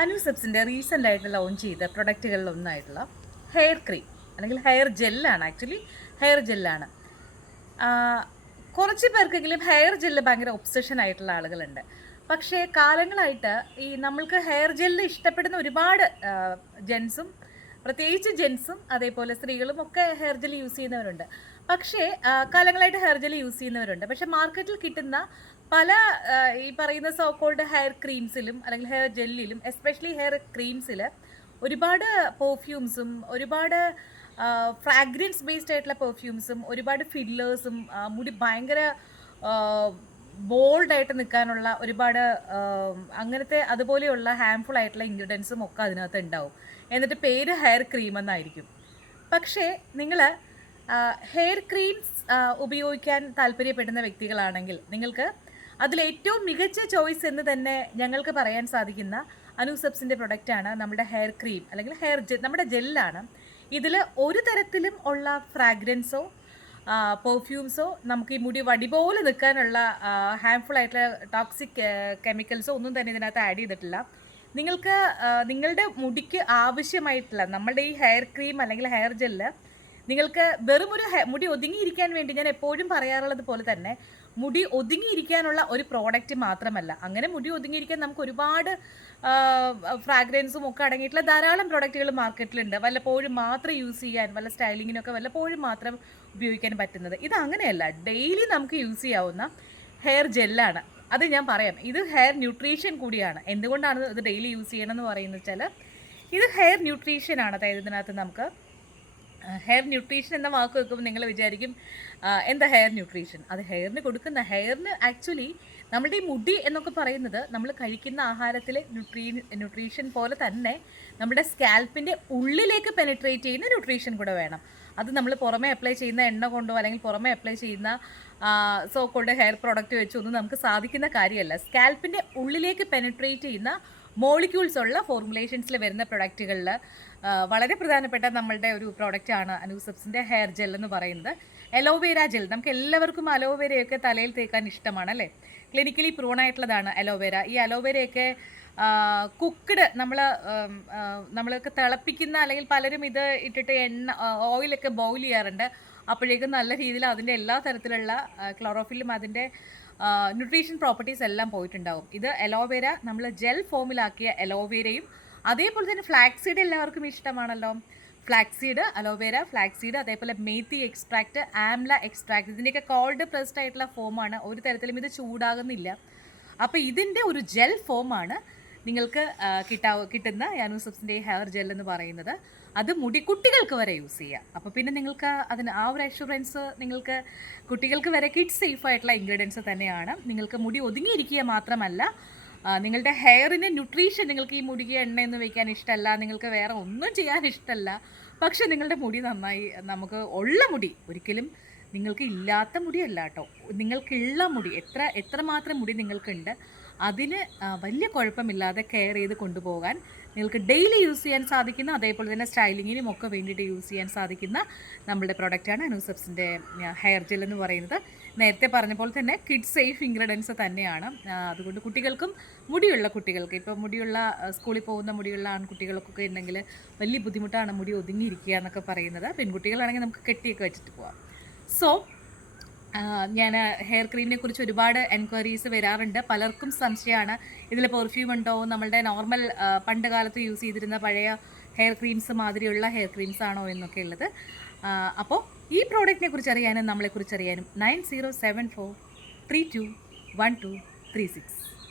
അനുസെപ്സിൻ്റെ recent ആയിട്ട് launch ചെയ്ത പ്രൊഡക്റ്റുകളിലൊന്നായിട്ടുള്ള ഹെയർ ക്രീം അല്ലെങ്കിൽ ഹെയർ ജെല്ലാണ്. ആക്ച്വലി ഹെയർ ജെല്ലാണ്. കുറച്ച് പേർക്കെങ്കിലും ഹെയർ ജെല്ല് ഭയങ്കര ഒബ്സഷൻ ആയിട്ടുള്ള ആളുകളുണ്ട്. പക്ഷേ കാലങ്ങളായിട്ട് ഈ നമ്മൾക്ക് ഹെയർ ജെല്ല് ഇഷ്ടപ്പെടുന്ന ഒരുപാട് ജെൻസും, പ്രത്യേകിച്ച് ജെൻസും അതേപോലെ സ്ത്രീകളും ഒക്കെ ഹെയർ ജെല്ല് യൂസ് ചെയ്യുന്നവരുണ്ട്. പക്ഷേ കാലങ്ങളായിട്ട് ഹെയർ ജെല്ല് യൂസ് ചെയ്യുന്നവരുണ്ട്. പക്ഷേ മാർക്കറ്റിൽ കിട്ടുന്ന പല ഈ പറയുന്ന സോ കോൾഡ് ഹെയർ ക്രീംസിലും അല്ലെങ്കിൽ ഹെയർ ജെല്ലിലും, എസ്പെഷ്യലി ഹെയർ ക്രീംസിൽ ഒരുപാട് പെർഫ്യൂംസും ഒരുപാട് ഫ്രാഗ്രൻസ് ബേസ്ഡ് ആയിട്ടുള്ള പെർഫ്യൂംസും ഒരുപാട് ഫില്ലേഴ്സും മുടി ഭയങ്കര ബോൾഡായിട്ട് നിൽക്കാനുള്ള ഒരുപാട് അങ്ങനത്തെ അതുപോലെയുള്ള ഹാംഫുൾ ആയിട്ടുള്ള ഇൻഗ്രീഡിയൻസും ഒക്കെ അതിനകത്ത് ഉണ്ടാവും. എന്നിട്ട് പേര് ഹെയർ ക്രീം എന്നായിരിക്കും. പക്ഷേ നിങ്ങൾ ഹെയർ ക്രീംസ് ഉപയോഗിക്കാൻ താല്പര്യപ്പെടുന്ന വ്യക്തികളാണെങ്കിൽ നിങ്ങൾക്ക് അതിലേറ്റവും മികച്ച ചോയ്സ് എന്ന് തന്നെ ഞങ്ങൾക്ക് പറയാൻ സാധിക്കുന്ന അനുസെപ്സിൻ്റെ പ്രൊഡക്റ്റാണ് നമ്മുടെ ഹെയർ ക്രീം അല്ലെങ്കിൽ ഹെയർ നമ്മുടെ ജെല്ലാണ്. ഇതിൽ ഒരു തരത്തിലും ഉള്ള ഫ്രാഗ്രൻസോ പെർഫ്യൂംസോ നമുക്ക് ഈ മുടി വടി പോലെ നിൽക്കാനുള്ള ഹാംഫുൾ ആയിട്ടുള്ള ടോക്സിക് കെമിക്കൽസോ ഒന്നും തന്നെ ഇതിനകത്ത് ആഡ് ചെയ്തിട്ടില്ല. നിങ്ങൾക്ക് നിങ്ങളുടെ മുടിക്ക് ആവശ്യമായിട്ടുള്ള നമ്മളുടെ ഈ ഹെയർ ക്രീം അല്ലെങ്കിൽ ഹെയർ ജെല്ല് നിങ്ങൾക്ക് വെറും ഒരു മുടി ഒതുങ്ങിയിരിക്കാൻ വേണ്ടി, ഞാൻ എപ്പോഴും പറയാറുള്ളത് പോലെ തന്നെ, മുടി ഒതുങ്ങിയിരിക്കാനുള്ള ഒരു പ്രോഡക്റ്റ് മാത്രമല്ല. അങ്ങനെ മുടി ഒതുങ്ങിയിരിക്കാൻ നമുക്ക് ഒരുപാട് ഫ്രാഗ്രൻസും ഒക്കെ അടങ്ങിയിട്ടുള്ള ധാരാളം പ്രോഡക്റ്റുകൾ മാർക്കറ്റിലുണ്ട്. വല്ലപ്പോഴും മാത്രം യൂസ് ചെയ്യാൻ, വല്ല സ്റ്റൈലിങ്ങിനൊക്കെ വല്ലപ്പോഴും മാത്രം ഉപയോഗിക്കാൻ പറ്റുന്നത്. ഇത് അങ്ങനെയല്ല, ഡെയിലി നമുക്ക് യൂസ് ചെയ്യാവുന്ന ഹെയർ ജെല്ലാണ്. അത് ഞാൻ പറയാം, ഇത് ഹെയർ ന്യൂട്രീഷൻ കൂടിയാണ്. എന്തുകൊണ്ടാണ് ഇത് ഡെയിലി യൂസ് ചെയ്യണമെന്ന് പറയുന്നത് വെച്ചാൽ, ഇത് ഹെയർ ന്യൂട്രീഷനാണ്. അതായത് ഇതിനകത്ത് നമുക്ക് ഹെയർ ന്യൂട്രീഷൻ എന്ന വാക്ക് വെക്കുമ്പോൾ നിങ്ങൾ വിചാരിക്കും എന്താ ഹെയർ ന്യൂട്രീഷൻ, അത് ഹെയറിന് ആക്ച്വലി നമ്മുടെ ഈ മുടി എന്നൊക്കെ പറയുന്നത് നമ്മൾ കഴിക്കുന്ന ആഹാരത്തിലെ ന്യൂട്രീഷൻ പോലെ തന്നെ നമ്മുടെ സ്കാൽപ്പിൻ്റെ ഉള്ളിലേക്ക് പെനിട്രേറ്റ് ചെയ്യുന്ന ന്യൂട്രീഷൻ കൂടെ വേണം. അത് നമ്മൾ പുറമെ അപ്ലൈ ചെയ്യുന്ന എണ്ണ കൊണ്ടോ അല്ലെങ്കിൽ പുറമെ അപ്ലൈ ചെയ്യുന്ന സോ കോൾഡ് ഹെയർ പ്രോഡക്റ്റ് വെച്ചോ ഒന്നും നമുക്ക് സാധിക്കുന്ന കാര്യമല്ല. സ്കാൽപ്പിൻ്റെ ഉള്ളിലേക്ക് പെനിട്രേറ്റ് ചെയ്യുന്ന മോളിക്യൂൾസ് ഉള്ള ഫോർമുലേഷൻസിൽ വരുന്ന പ്രൊഡക്റ്റുകളിൽ വളരെ പ്രധാനപ്പെട്ട നമ്മളുടെ ഒരു പ്രോഡക്റ്റാണ് അനുസെപ്സിൻ്റെ ഹെയർ ജെൽ എന്ന് പറയുന്നത്. Aloe vera gel. നമുക്ക് എല്ലാവർക്കും അലോവേരയൊക്കെ തലയിൽ തേക്കാൻ ഇഷ്ടമാണ് അല്ലേ? ക്ലിനിക്കലി പ്രൂൺ ആയിട്ടുള്ളതാണ് അലോവേര. ഈ അലോവേരയൊക്കെ കുക്ക്ഡ് നമ്മളൊക്കെ തിളപ്പിക്കുന്ന, അല്ലെങ്കിൽ പലരും ഇത് ഇട്ടിട്ട് ഓയിലൊക്കെ ബോയിൽ ചെയ്യാറുണ്ട്. അപ്പോഴേക്കും നല്ല രീതിയിൽ അതിൻ്റെ എല്ലാ തരത്തിലുള്ള ക്ലോറോഫിലും അതിൻ്റെ ന്യൂട്രീഷൻ പ്രോപ്പർട്ടീസ് എല്ലാം പോയിട്ടുണ്ടാവും. ഇത് അലോവേര നമ്മൾ ജെൽ ഫോമിലാക്കിയ അലോവേരയും, അതേപോലെ തന്നെ ഫ്ലാക്സീഡ് എല്ലാവർക്കും ഇഷ്ടമാണല്ലോ. ഫ്ലാക്സീഡ്, അലോവേര, ഫ്ലാക്സീഡ്, അതേപോലെ മേത്തി എക്സ്ട്രാക്റ്റ്, ആംല എക്സ്ട്രാക്റ്റ്, ഇതിൻ്റെയൊക്കെ കോൾഡ് പ്രസ്ഡ് ആയിട്ടുള്ള ഫോമാണ്. ഒരു തരത്തിലും ഇത് ചൂടാകുന്നില്ല. അപ്പോൾ ഇതിൻ്റെ ഒരു ജെൽ ഫോമാണ് നിങ്ങൾക്ക് കിട്ടുന്ന അനുസെപ്സിൻ്റെ ഹെയർ ജെൽ എന്ന് പറയുന്നത്. അത് കുട്ടികൾക്ക് വരെ യൂസ് ചെയ്യാം. അപ്പോൾ പിന്നെ നിങ്ങൾക്ക് അതിന് ആ ഒരു അഷുറൻസ്, നിങ്ങൾക്ക് കുട്ടികൾക്ക് വരെ കിഡ്സ് സേഫ് ആയിട്ടുള്ള ഇൻഗ്രീഡിയൻസ് തന്നെയാണ്. നിങ്ങൾക്ക് മുടി ഒതുങ്ങിയിരിക്കുക മാത്രമല്ല, നിങ്ങളുടെ ഹെയറിന് ന്യൂട്രീഷൻ, നിങ്ങൾക്ക് ഈ മുടിക്ക് എണ്ണയൊന്നും വയ്ക്കാൻ ഇഷ്ടമല്ല, നിങ്ങൾക്ക് വേറെ ഒന്നും ചെയ്യാൻ ഇഷ്ടമല്ല, പക്ഷേ നിങ്ങളുടെ മുടി നന്നായി, നമുക്ക് ഉള്ള മുടി, ഒരിക്കലും നിങ്ങൾക്ക് ഇല്ലാത്ത മുടിയല്ല കേട്ടോ, നിങ്ങൾക്കുള്ള മുടി എത്രമാത്രം മുടി നിങ്ങൾക്കുണ്ട് അതിന് വലിയ കുഴപ്പമില്ലാതെ കെയർ ചെയ്ത് കൊണ്ടുപോകാൻ നിങ്ങൾക്ക് ഡെയിലി യൂസ് ചെയ്യാൻ സാധിക്കുന്ന, അതേപോലെ തന്നെ സ്റ്റൈലിങ്ങിനും ഒക്കെ വേണ്ടിയിട്ട് യൂസ് ചെയ്യാൻ സാധിക്കുന്ന നമ്മളുടെ പ്രൊഡക്റ്റാണ് അനുസെപ്സിൻ്റെ ഹെയർ ജെൽ എന്ന് പറയുന്നത്. നേരത്തെ പറഞ്ഞ പോലെ തന്നെ കിഡ്സ് സേഫ് ഇൻഗ്രീഡിയൻസ് തന്നെയാണ്. അതുകൊണ്ട് കുട്ടികൾക്കും, മുടിയുള്ള കുട്ടികൾക്ക്, ഇപ്പോൾ മുടിയുള്ള സ്കൂളിൽ പോകുന്ന മുടിയുള്ള ആൺകുട്ടികൾക്കൊക്കെ ഉണ്ടെങ്കിൽ വലിയ ബുദ്ധിമുട്ടാണ് മുടി ഒതുങ്ങിയിരിക്കുക എന്നൊക്കെ പറയുന്നത്. പെൺകുട്ടികളാണെങ്കിൽ നമുക്ക് കെട്ടിയൊക്കെ വെച്ചിട്ട് പോവാം. സോ ഞാൻ ഹെയർ ക്രീമിനെ കുറിച്ച് ഒരുപാട് എൻക്വയറീസ് വരാറുണ്ട്. പലർക്കും സംശയമാണ്, ഇതിൽ പെർഫ്യൂം ഉണ്ടോ, നമ്മളുടെ നോർമൽ പണ്ട് കാലത്ത് യൂസ് ചെയ്തിരുന്ന പഴയ ഹെയർ ക്രീംസ് മാതിരിയുള്ള ഹെയർ ക്രീംസ് ആണോ എന്നൊക്കെ ഉള്ളത്. അപ്പോൾ ഈ പ്രോഡക്റ്റിനെ കുറിച്ച് അറിയാനും നമ്മളെക്കുറിച്ച് അറിയാനും 9074321236